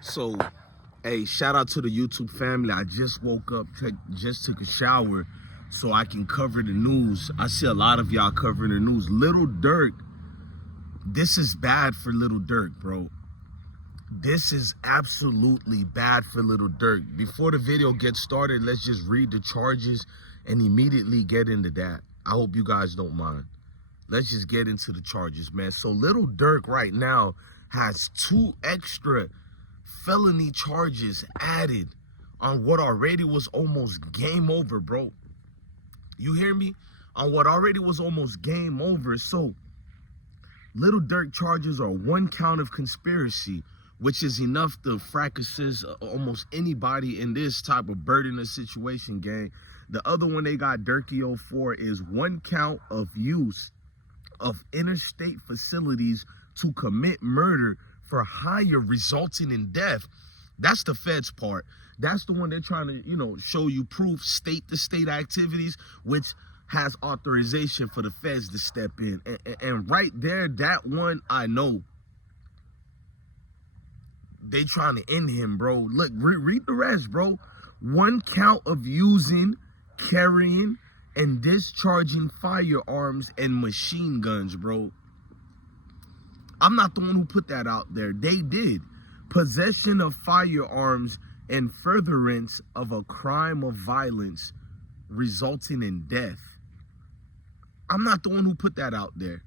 So, hey, shout out to the YouTube family. I just woke up, just took a shower so I can cover the news. I see a lot of y'all covering the news. Lil Durk, this is bad for Lil Durk, bro. This is absolutely bad for Lil Durk. Before the video gets started, let's just read the charges and immediately get into that. I hope you guys don't mind. Let's just get into the charges, man. So Lil Durk right now has 2 extra felony charges added on what already was almost game over, bro. You hear me? On what already was almost game over. So Lil Durk charges are 1 count of conspiracy, which is enough to fracasses almost anybody in this type of burdenous situation, gang. The other one they got DURKIO for is 1 count of use of interstate facilities to commit murder-for-hire resulting in death. That's the feds part. That's the one they're trying to, show you proof, state-to-state activities, which has authorization for the feds to step in. And right there, that one, I know. They trying to end him, bro. Look, read the rest, bro. 1 count of using, carrying, and discharging firearms and machine guns, bro. I'm not the one who put that out there. They did. Possession of firearms and furtherance of a crime of violence resulting in death. I'm not the one who put that out there.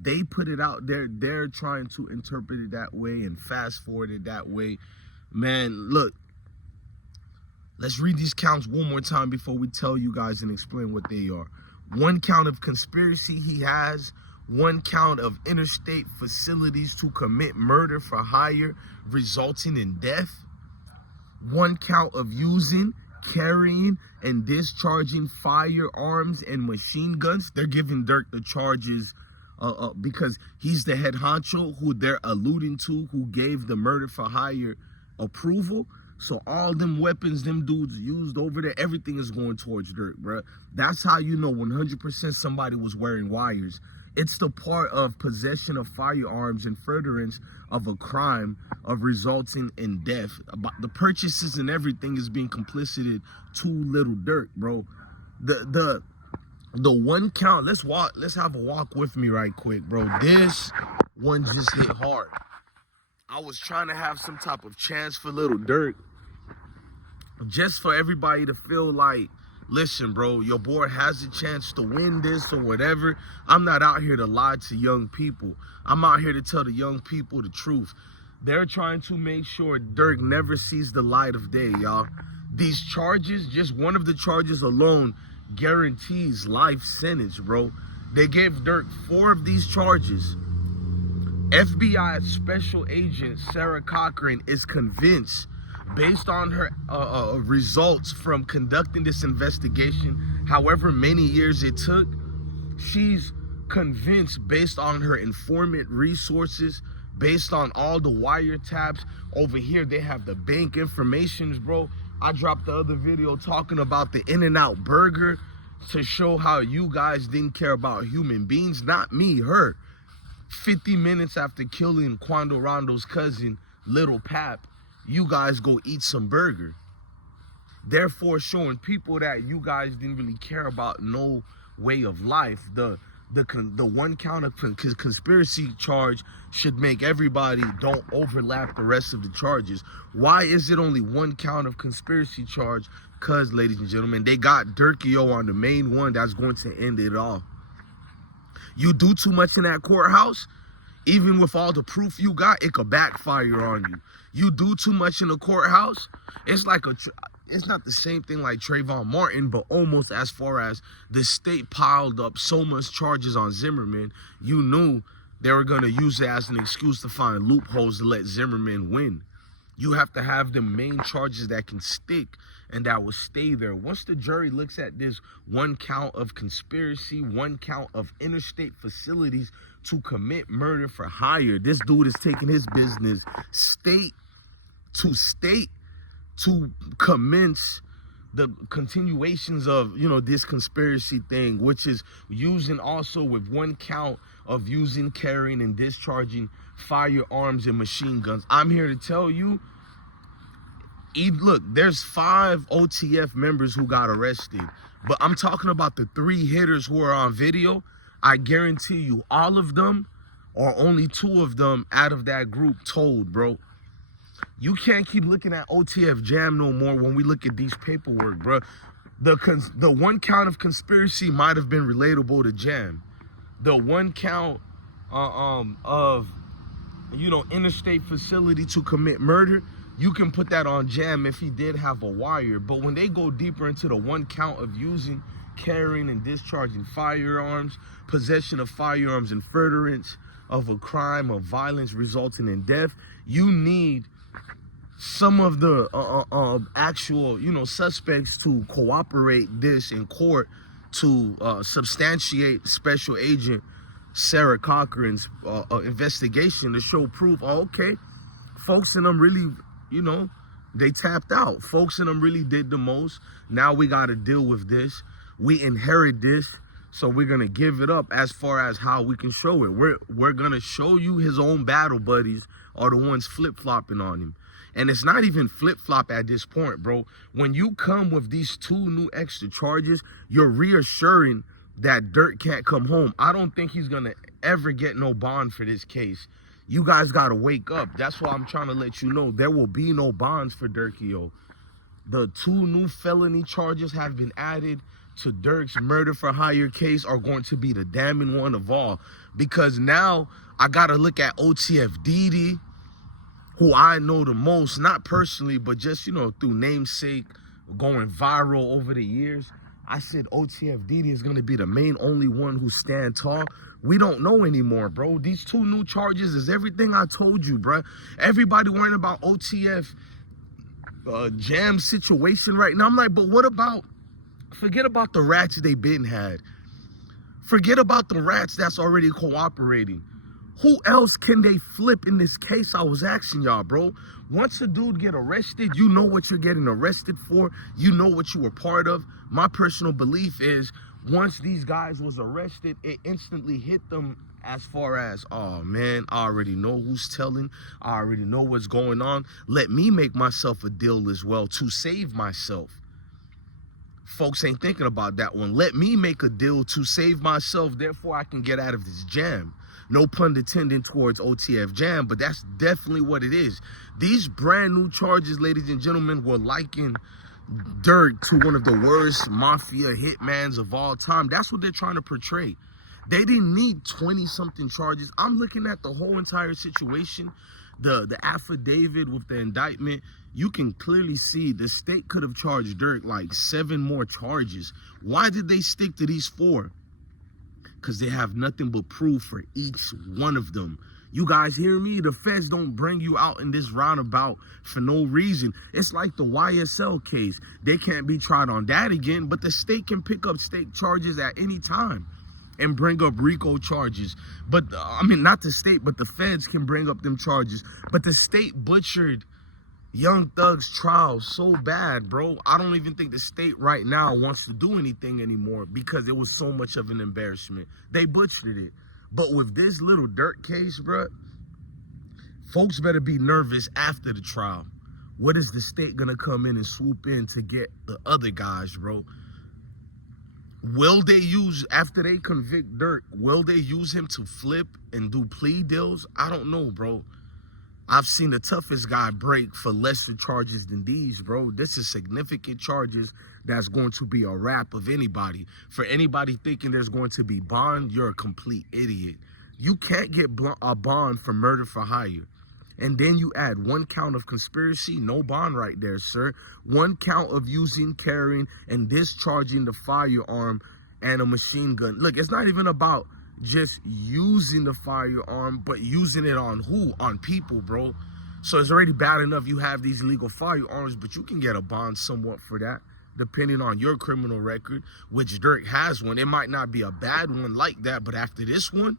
They put it out there. They're trying to interpret it that way and fast forward it that way. Man, look. Let's read these counts one more time before we tell you guys and explain what they are. 1 count of conspiracy he has. 1 count of interstate facilities to commit murder for hire resulting in death. 1 count of using, carrying, and discharging firearms and machine guns. They're giving Durk the charges because he's the head honcho who they're alluding to, who gave the murder for hire approval. So all them weapons them dudes used over there, everything is going towards Durk, bro. That's how you know 100% somebody was wearing wires. It's the part of possession of firearms and furtherance of a crime of resulting in death. The purchases and everything is being complicited to Lil Durk, bro. The 1 count, let's have a walk with me right quick, bro. This one just hit hard. I was trying to have some type of chance for Lil Durk, just for everybody to feel like, listen, bro, your boy has a chance to win this or whatever. I'm not out here to lie to young people. I'm out here to tell the young people the truth. They're trying to make sure Durk never sees the light of day, y'all. These charges, just one of the charges alone, guarantees life sentence, bro. They gave Durk 4 of these charges. FBI Special Agent Sarah Corcoran is convinced, based on her results from conducting this investigation, however many years it took, she's convinced based on her informant resources, based on all the wiretaps. Over here, they have the bank informations, bro. I dropped the other video talking about the In-N-Out burger to show how you guys didn't care about human beings. Not me, her. 50 minutes after killing Quando Rondo's cousin, Little Pap, you guys go eat some burger. Therefore, showing people that you guys didn't really care about no way of life. The 1 count of conspiracy charge should make everybody don't overlap the rest of the charges. Why is it only 1 count of conspiracy charge? Because, ladies and gentlemen, they got DURKIO on the main one that's going to end it all. You do too much in that courthouse, even with all the proof you got, it could backfire on you. You do too much in the courthouse, it's like it's not the same thing like Trayvon Martin, but almost as far as the state piled up so much charges on Zimmerman, you knew they were going to use it as an excuse to find loopholes to let Zimmerman win. You have to have the main charges that can stick and that will stay there. Once the jury looks at this 1 count of conspiracy, 1 count of interstate facilities to commit murder for hire, this dude is taking his business state to commence the continuations of, this conspiracy thing, which is using also with 1 count of using, carrying, and discharging firearms and machine guns. I'm here to tell you, Look, there's 5 OTF members who got arrested, but I'm talking about the 3 hitters who are on video. I guarantee you, all of them, or only 2 of them out of that group told, bro. You can't keep looking at OTF Jam no more when we look at these paperwork, bro. The 1 count of conspiracy might have been relatable to Jam. The 1 count of, you know, interstate facility to commit murder, you can put that on Jam if he did have a wire. But when they go deeper into the 1 count of using, carrying, and discharging firearms, possession of firearms, and furtherance of a crime of violence resulting in death, you need some of the actual, you know, suspects to cooperate this in court to substantiate Special Agent Sarah Corcoran's investigation to show proof. Oh, okay, folks in them really, you know, they tapped out. Folks in them really did the most. Now we got to deal with this. We inherit this, so we're gonna give it up as far as how we can show it. We're gonna show you his own battle buddies are the ones flip-flopping on him. And it's not even flip-flop at this point, bro. When you come with these 2 new extra charges, you're reassuring that Durk can't come home. I don't think he's gonna ever get no bond for this case. You guys gotta wake up. That's why I'm trying to let you know there will be no bonds for DURKIO. The 2 new felony charges have been added to Durk's murder-for-hire case are going to be the damning one of all. Because now I gotta look at OTF Didi, who I know the most, not personally, but just, you know, through namesake, going viral over the years. I said OTF Didi is going to be the main only one who stand tall. We don't know anymore, bro. These 2 new charges is everything I told you, bro. Everybody worrying about OTF Jam situation right now. I'm like, but what about, forget about the rats they been had. Forget about the rats that's already cooperating. Who else can they flip in this case? I was asking y'all, bro. Once a dude get arrested, you know what you're getting arrested for. You know what you were part of. My personal belief is once these guys was arrested, it instantly hit them as far as, oh man, I already know who's telling. I already know what's going on. Let me make myself a deal as well to save myself. Folks ain't thinking about that one. Let me make a deal to save myself. Therefore, I can get out of this jam. No pun intended towards OTF Jam, but that's definitely what it is. These brand new charges, ladies and gentlemen, will liken Durk to one of the worst mafia hitmans of all time. That's what they're trying to portray. They didn't need 20-something charges. I'm looking at the whole entire situation, the affidavit with the indictment. You can clearly see the state could have charged Durk like 7 more charges. Why did they stick to these 4? Because they have nothing but proof for each one of them. You guys hear me? The feds don't bring you out in this roundabout for no reason. It's like the YSL case. They can't be tried on that again, but the state can pick up state charges at any time and bring up RICO charges. But, I mean, not the state, but the feds can bring up them charges. But the state butchered Young Thug's trial so bad, bro. I don't even think the state right now wants to do anything anymore because it was so much of an embarrassment. They butchered it. But with this little Durk case, bro, folks better be nervous after the trial. What is the state gonna come in and swoop in to get the other guys, bro? Will they use, after they convict Durk, will they use him to flip and do plea deals? I don't know, bro. I've seen the toughest guy break for lesser charges than these, bro. This is significant charges that's going to be a wrap of anybody. For anybody thinking there's going to be bond, you're a complete idiot. You can't get a bond for murder for hire. And then you add 1 count of conspiracy, no bond right there, sir. 1 count of using, carrying, and discharging the firearm and a machine gun. Look, it's not even about just using the firearm, but using it on who? On people, bro. So it's already bad enough you have these illegal firearms, but you can get a bond somewhat for that, depending on your criminal record, which Durk has one. It might not be a bad one like that, but after this one,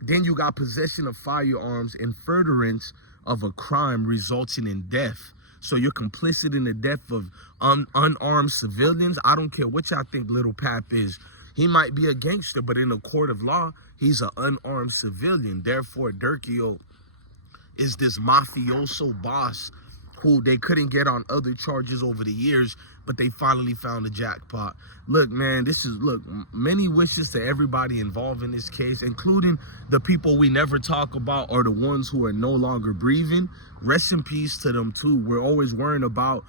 then you got possession of firearms and furtherance of a crime resulting in death. So you're complicit in the death of unarmed civilians. I don't care what y'all think Little Pap is. He might be a gangster, but in a court of law, he's an unarmed civilian. Therefore, DURKIO is this mafioso boss who they couldn't get on other charges over the years, but they finally found the jackpot. Look, man, many wishes to everybody involved in this case, including the people we never talk about or the ones who are no longer breathing. Rest in peace to them too. We're always worrying about,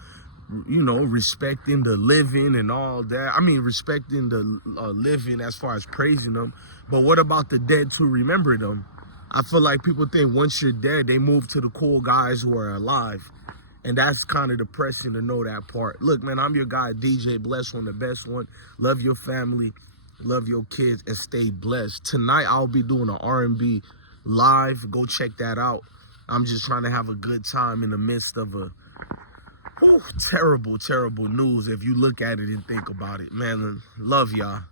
you know, respecting the living and all that. I mean, respecting the living as far as praising them. But what about the dead to remember them? I feel like people think once you're dead, they move to the cool guys who are alive. And that's kind of depressing to know that part. Look, man, I'm your guy, DJ Bless One, the best one. Love your family, love your kids, and stay blessed. Tonight, I'll be doing an R&B live. Go check that out. I'm just trying to have a good time in the midst of a terrible, terrible news if you look at it and think about it. Man, love y'all.